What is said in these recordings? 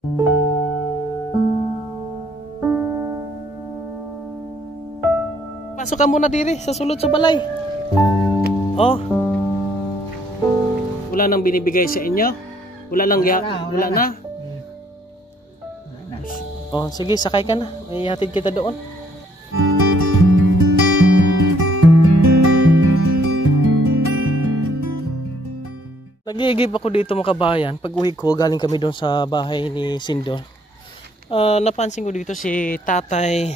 Pasok ka muna diri sa sulod sa balay. Oh. Wala nang binibigay sa inyo? Wala lang wala na. Oh, sige, sakay ka na. May hatid kita doon. Nag-iigib ako dito mga kabayan. Pag uwi ko, galing kami doon sa bahay ni Sindo. Napansin ko dito si Tatay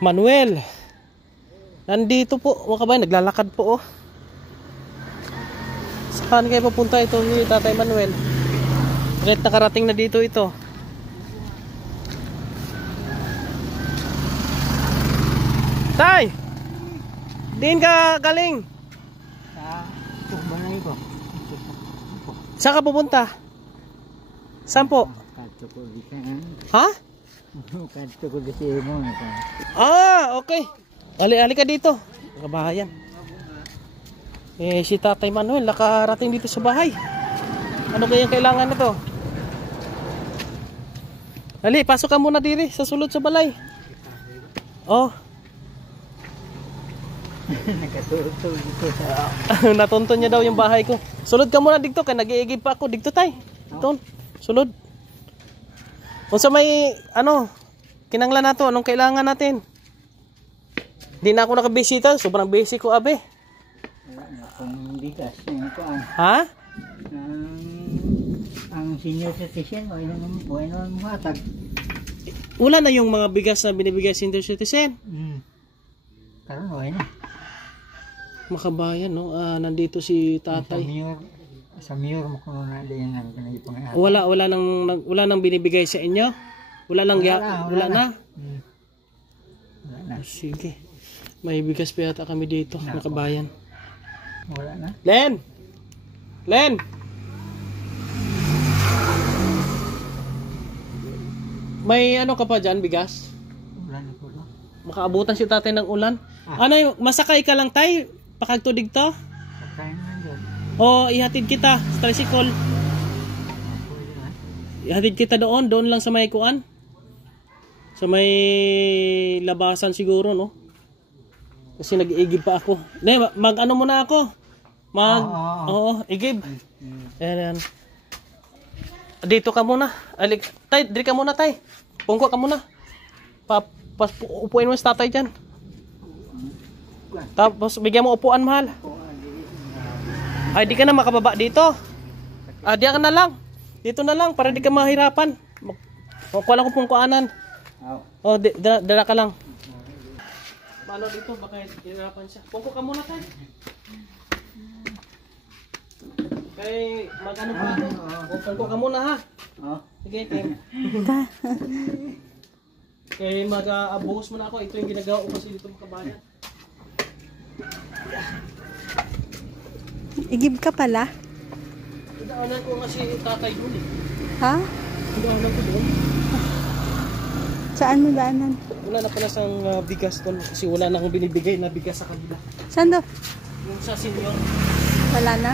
Manuel. Nandito po mga kabayan, naglalakad po oh. Saan kayo papunta ito si Tatay Manuel? Bakit nakarating na dito ito? Tay! Diin ka galing? Sa balay ko. Saan ka pupunta? Saan po? Ha? Okay. Ali-ali ka dito. Kabahayan. Si Tatay Manuel nakarating dito sa bahay. Ano kayang kailangan nito? Ali, pasok ka muna diri sa sulod sa balay. Oh. Nakatulog dito sa... Natunton niya daw yung bahay ko. Sulod ka muna dito, kaya nag-iigib pa ako. Dito tay. Ito, sulod. Kung sa may, kinanglan na to, anong kailangan natin? Hindi na ako nakabisita, sobrang busy ko, abe. Kung bigas, yung kuan. Ha? Ang senior citizen, ay naman hatag. Wala na yung mga bigas na binibigay senior citizen. Karon okay na. Makabayan, no? Nandito si Tatay. Sa mayor mo kuno na din ang kanayong. Wala nang binibigay sa inyo? Wala na. Wala na. Sige. May bigas pa yata kami dito, makabayan. Wala na. Len! May ka pa dyan, bigas? Wala na po. Makaabutan si Tatay ng ulan. Masakay ka lang tay? Pakagtudig to? Sakay na doon. O ihatid kita sa tricycle. Ihatid kita doon lang sa may kuan. Sa may labasan siguro, no? Kasi nag-iigib pa ako. Mag-ano muna ako. Oo, igib. Ayan. Dito ka muna. Tay, dito ka muna tay. Pungko ka muna. Upuin mo sa tatay dyan. Tapos bigyan mo upuan, mahal. Ay, di ka na makababa dito. Diyan ka na lang. Dito na lang para di ka mahirapan. Kuha lang ko pungkuanan. Dala ka lang. Paano dito? Baka hirapan siya. Pungko ka muna tayo. Kay mag-ano pa ako. Pungko ka muna ha. Sige, kay mag-abuhos muna ako. Ito yung ginagawa ko kasi dito makabayan. Igib ka pala? Idaanan ko nga si Tatay doon eh. Ha? Idaanan ko doon. Saan mo daanan? Wala na pala sang bigas doon kasi wala na akong binibigay na bigas sa kanila. Saan do? Yung sa senior. Wala na?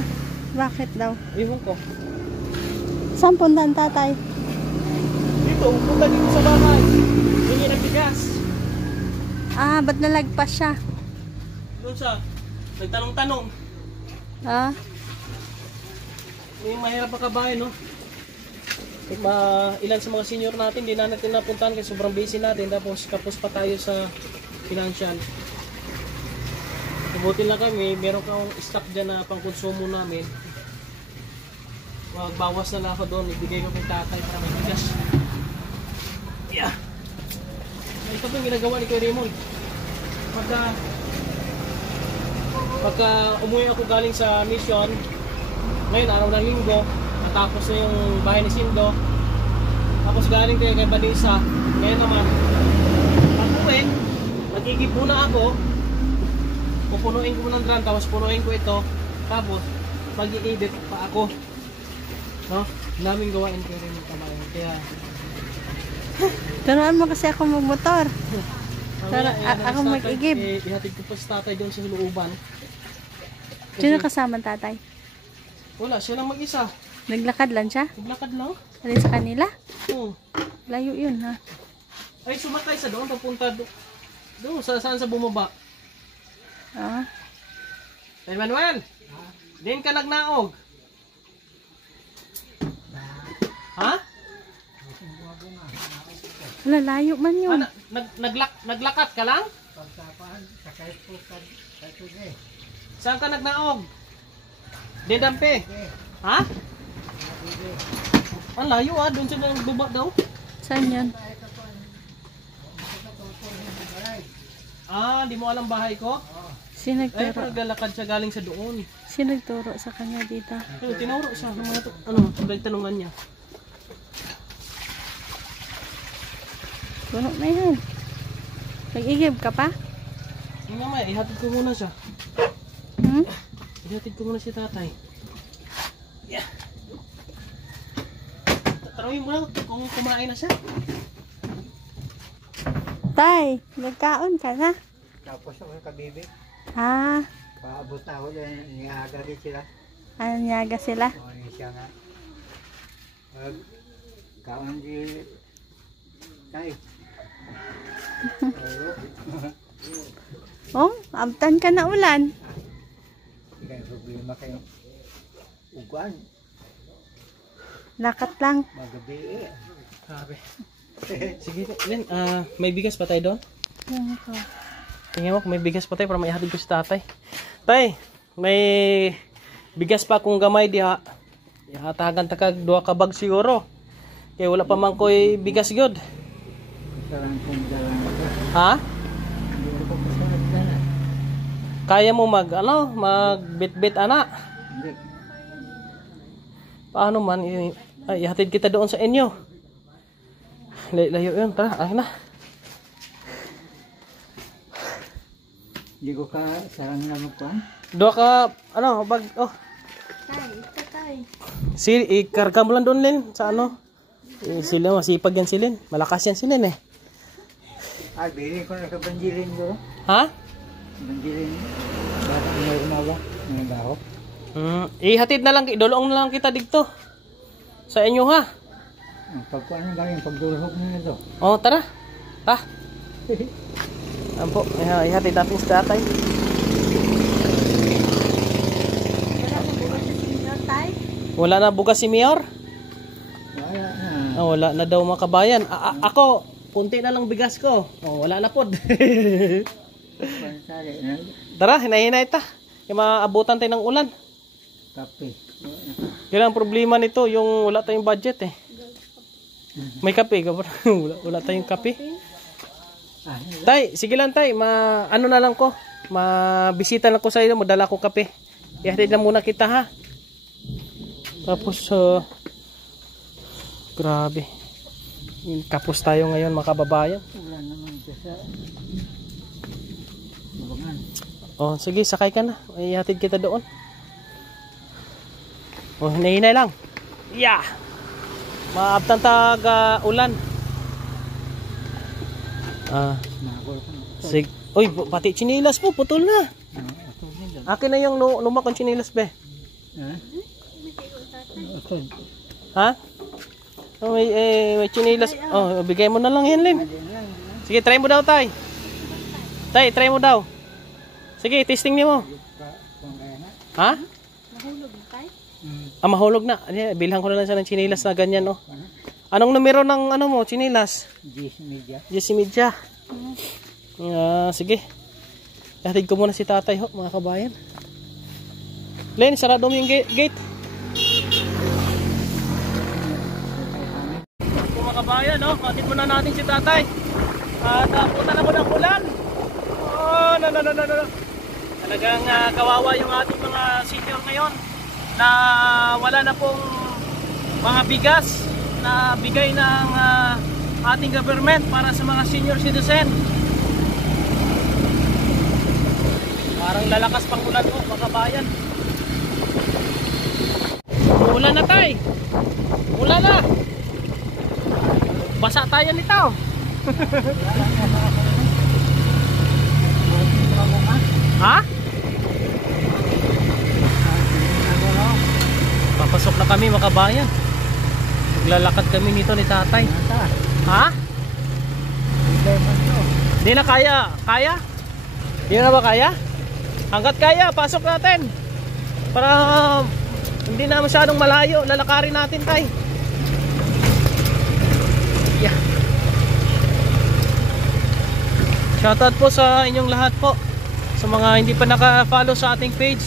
Bakit daw? Ewan ko. Saan punta ang tatay? Dito, punta dito sa bahay. Hingi ng bigas. Ba't nalagpas siya? Doon sa nagtanong-tanong. May mahirap pa kabahay, no? Ilan sa mga senior natin, hindi na natin napuntahan kasi sobrang busy natin. Tapos kapos pa tayo sa financial. Mabuti lang kami, meron kang stock dyan na pang konsumo namin. Magbawas na lang ako doon, ibigay ko kay tatay para may bigas. Yeah. Ito po yung ginagawa ni Kuya Raymond. Pagka umuwi ako galing sa mission, ngayon araw ng linggo, natapos na yung bahay ni Sindo, tapos galing tayo kay Vanessa, ngayon naman pag uwi, magigib muna ako, pupunuin ko muna ng drum, tapos punuin ko ito, tapos mag-i-edit pa ako, no? Daming gawain ko rin yung kabayan, kaya Turuan mo kasi ako magmotor. Ako mag-igib. Ihatid ko pa sa tatay doon sa looban. Sino kasama tatay? Wala, siya lang mag-isa. Naglakad lang siya? Naglakad lang. Alin sa kanila? Oo. Layo yun ha. Ay, sumakay sa doon, papunta doon, saan sa bumaba? Ah. Tay Manuel, din ka nagnaog. Ha? Wala, layo man yun. Naglakat ka lang? Saan ka nagnaog? Din dampe. Ha? Ang layo doon sila nagbaba daw. Saan yun? Di mo alam bahay ko? Sino Ay, pero nagturo? naglalakad siya galing sa doon. Sino nagturo sa kanya dito? Tinawro siya ng mga tanungan niya. Puno na yan. Nag-igib ka pa? Yung mamaya, ihatid ko muna siya. Hmm? Ihatid ko muna si tatay. Yeah. Tatanungin mo lang kung kumain na siya. Tay, nagkaon ka na? Tapos ako kabibig. Ah, Paabot ako dyan, niyaga rin sila. anyaga sila. O, siya nga. Kaon di... Tay. Oh, abtan ka na ulan. Kaya problema kayo. Uguan, Lakat lang. magabi eh. Sabi. Sige, Len, may bigas pa tayo doon? Yan ko. Tingnan mo kung may bigas pa tayo para maihatid ko si tatay. Tay, may bigas pa akong gamay diha. Ihatagan ta kag 2 ka bag siguro. Kaya wala pa man ko'y bigas gyud. Sarang kong dalang ito. Ha? Hindi ko pa sa nagdala. Kaya mo magbit-bit ana? Hindi. Paano man ihatid kita doon sa inyo? Layo yun, tara, akin na. Hindi ko ka sarang na magkuhan. 2 ka bag Tay, ito tay. ikarga mo lang doon Len sa sila masipag yan silin. Malakas yan silin eh. Ay, bilhin ko na sa banjilin ko. Ha? Banjilin. Bakit meron na ba? May baho. Ihatid na lang, idulong na lang kita dito. Sa inyo ha. Ang pagkuhan ng galing, pagdulhog na ito. Oh, tara. Ha? Ampo, ihatid natin sa tatay. Wala na bukas sa sinyo, tay? Wala na bugas si Mayor? Wala na. Wala na daw mga kabayan. Ako, kunti na lang bigas ko. Wala na pod. Pansali na. Tara, hinahinay ta. Yung maabutan tayo ng ulan. Kape. Yun ang problema nito, yung wala tayong budget eh. May kape ka ba? Wala tayong kape. Ah, Tay, sige lang tay, ano na lang ko. Mabisita lang ko sa iyo, madala ko kape. Ihatid na muna kita ha. Tapos, grabe. Kapos tayo ngayon mga kababayan. wala naman ito sa... Mabangan. Oh, sige, sakay ka na. Ihatid kita doon. Oh, hinahinay lang. Yeah. Maabtan ulan. Nakakul ko. Sig. Uy, pati chinilas mo, putol na. Ito nila. Akin na yung lumakong chinilas be. Ha? Ito. Ha? Oh, may chinilas. Oh, bigay mo na lang yan, Lim. Sige, try mo daw, tay. Tay, try mo daw. Sige, testing niyo mo. Ha? Nahulog na tay? Mahulog na. Bilhan ko na lang siya ng chinilas na ganyan, oh. Anong numero ng mo, chinilas? 10 media. 10 media. Sige. Ihatid ko muna si tatay, ho, mga kabayan. Len, sarado mo yung gate. Mga kabayan, no? Ihatid muna natin si tatay. At punta na mo ng ulan. Oh, no. Talagang kawawa yung ating mga senior ngayon na wala na pong mga bigas na bigay ng ating government para sa mga senior citizen. Parang lalakas pang ulan mo, mga kabayan. Ulan na tay. Ulan na. Basa tayo nito. Ha? Papasok na kami mga kabayan. Maglalakad kami nito ni tatay. Ha? Hindi na kaya. Kaya? Hindi na ba kaya? Hanggat kaya, pasok natin. Para hindi na masyadong malayo. Lalakarin natin tay. Yeah. Shoutout po sa inyong lahat po. Sa mga hindi pa naka-follow sa ating page,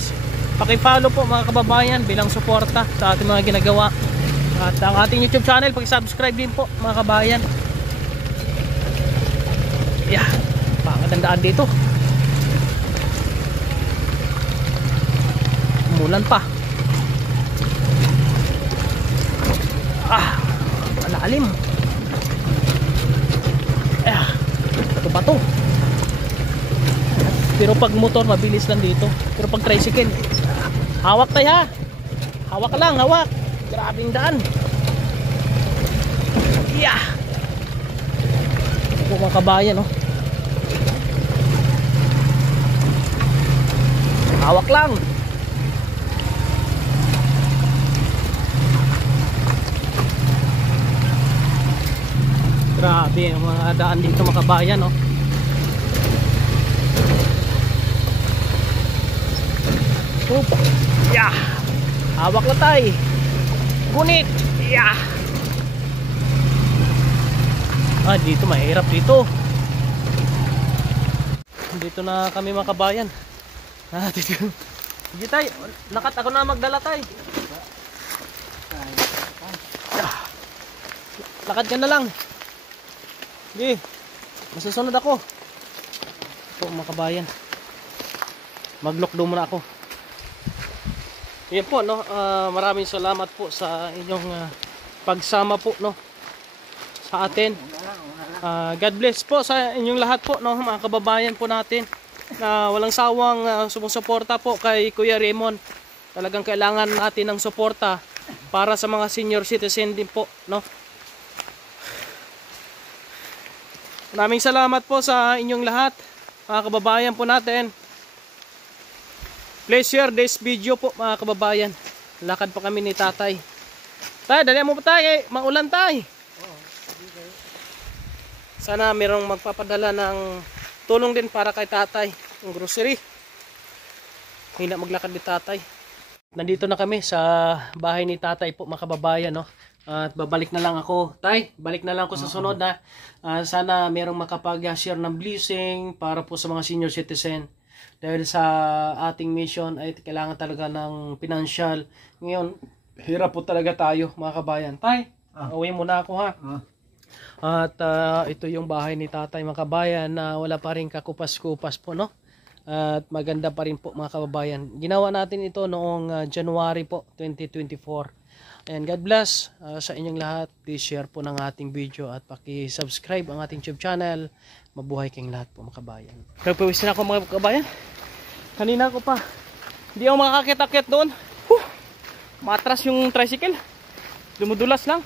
paki-follow po mga kababayan bilang suporta sa ating mga ginagawa. At ang ating YouTube channel, paki-subscribe din po mga kabayan. Yeah, pakatandaan dito. Umulan pa. Malalim. Bato-bato. Pero pag motor mabilis lang dito. Pero pag tricycle, hawak tayo ha. Hawak lang, hawak. Grabing daan. Yeah. Ito mga kabayan, oh. Hawak lang. Grabe ang mga daan dito mga kabayan, oh. Oop. Yeah. Hawak na tayo. Gunit. Yeah. Dito mahirap dito. Dito na kami mga kabayan. Dito. Sige tay, lakat ako na magdala tay. Lakad ka na lang. Sige. Masusunod ako. Ito mga kabayan. Mag-lockdown muna ako. Yan po, no. Maraming salamat po sa inyong pagsama po, no, sa atin. God bless po sa inyong lahat po, no, mga kababayan po natin na walang sawang sumusuporta po kay Kuya Raymond. Talagang kailangan natin ng suporta para sa mga senior citizen din po, no. Maraming salamat po sa inyong lahat, mga kababayan po natin. Please share this video po mga kababayan. Lakad pa kami ni tatay. Tay, dali mo pa tayo. Maulan tayo. Sana mayroong magpapadala ng tulong din para kay tatay. Yung grocery. Hindi na maglakad ni tatay. Nandito na kami sa bahay ni tatay po mga kababayan, no? At babalik na lang ako. Tay, balik na lang ako sa sunod na. Sana mayroong makapag-share ng blessing para po sa mga senior citizen. Dahil sa ating mission ay kailangan talaga ng financial. Ngayon, hirap po talaga tayo mga kabayan. Tay, uwi muna ako ha. At ito yung bahay ni tatay mga kabayan na wala pa rin kakupas-kupas po, no? At maganda pa rin po mga kababayan. Ginawa natin ito noong January po 2024. And God bless sa inyong lahat. Please share po ng ating video at paki-subscribe ang ating YouTube channel. Mabuhay kayong lahat po mga kabayan. Nagpawis na ako mga kabayan. Kanina ko pa. Hindi ako makakakit-akit doon. Matras yung tricycle. Dumudulas lang.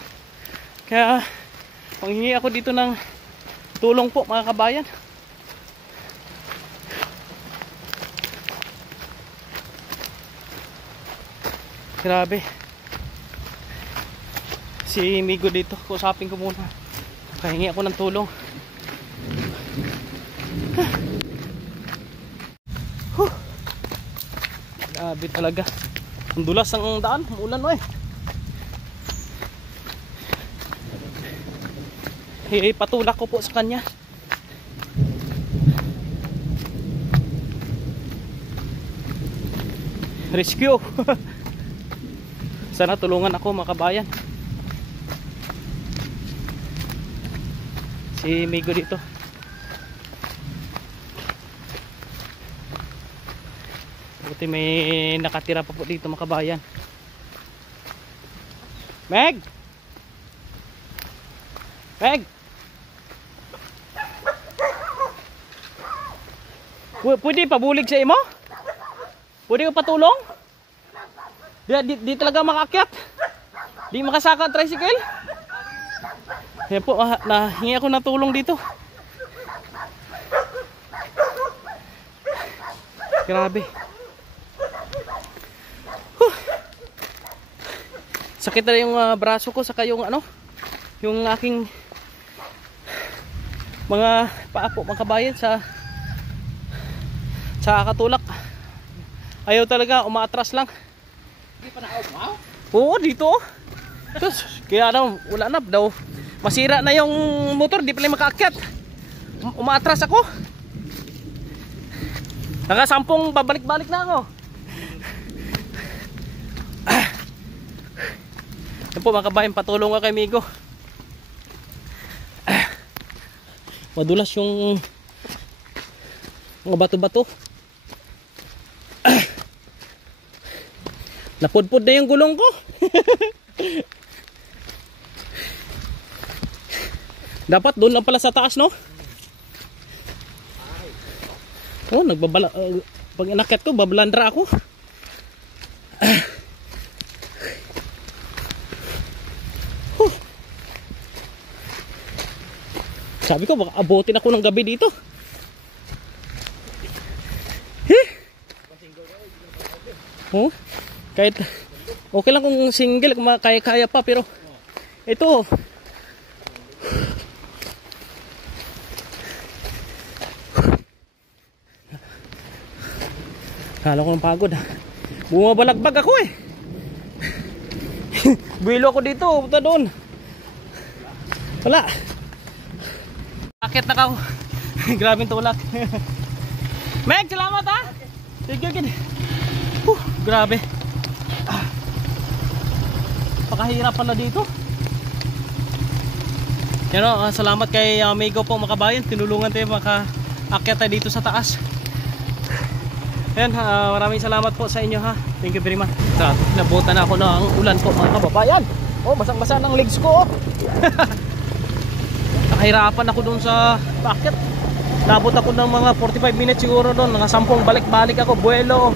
Kaya panghingi ako dito ng tulong po mga kabayan. Grabe. Si Migo dito. Kusapin ko muna. Pahingi ako ng tulong. Grabe talaga. Ang dulas ang daan, umulan mo eh. Patulak ko po sa kanya. Rescue. Sana tulungan ako mga kabayan. Si Migo dito. Buti may nakatira pa po dito mga kabayan. Meg! Meg! Pwede pabulig sa imo? Pwede ka patulong? Di talaga makaakyat? Di makasaka ang tricycle? Kaya po, nahingi ako ng tulong dito. Grabe. sakit na yung braso ko, saka yung ano, yung aking mga paa po, mga kabayan, sa katulak. Ayaw talaga, umaatras lang. Hindi pa na-umaw? Oo, dito. Sus, kaya daw, wala na daw. Masira na yung motor, di pala makaakyat. Umaatras ako. Nakasampung babalik-balik na ako. Yan po mga kabayan, patulong ka kay Migo. Madulas yung mga bato-bato. Napudpud na yung gulong ko. Dapat doon lang pala sa taas, no? Oh, nagbabala pag inakyat ko, babalandra ako. Sabi ko, baka abutin ako ng gabi dito. Oh, kahit okay lang kung single, kaya-kaya pa, pero ito kala ko ng pagod. Bumabalagbag ako eh. Buwilo ako dito, punta doon. Wala. Akit na kao. Grabing tulak. Meg, salamat ha. Sige, sige. Grabe. Pakahirap pala dito. Yan o, salamat kay Migo po mga kabayan. Tinulungan tayo maka-akyat tayo dito sa taas. Yan, maraming salamat po sa inyo ha. Thank you very much. Nabutan na ako ng ulan po mga kababayan. Oh, basang-basa ng legs ko. Nakahirapan ako doon sa packet. Nabot ako ng mga 45 minutes siguro doon. Mga 10 balik-balik ako, buwelo.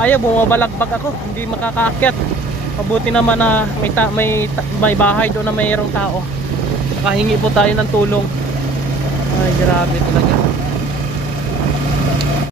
Ayaw, bumabalagbag ako, hindi makakaakyat. Mabuti naman na may bahay doon na mayroong tao. Nakahingi po tayo ng tulong. Ay, grabe talaga.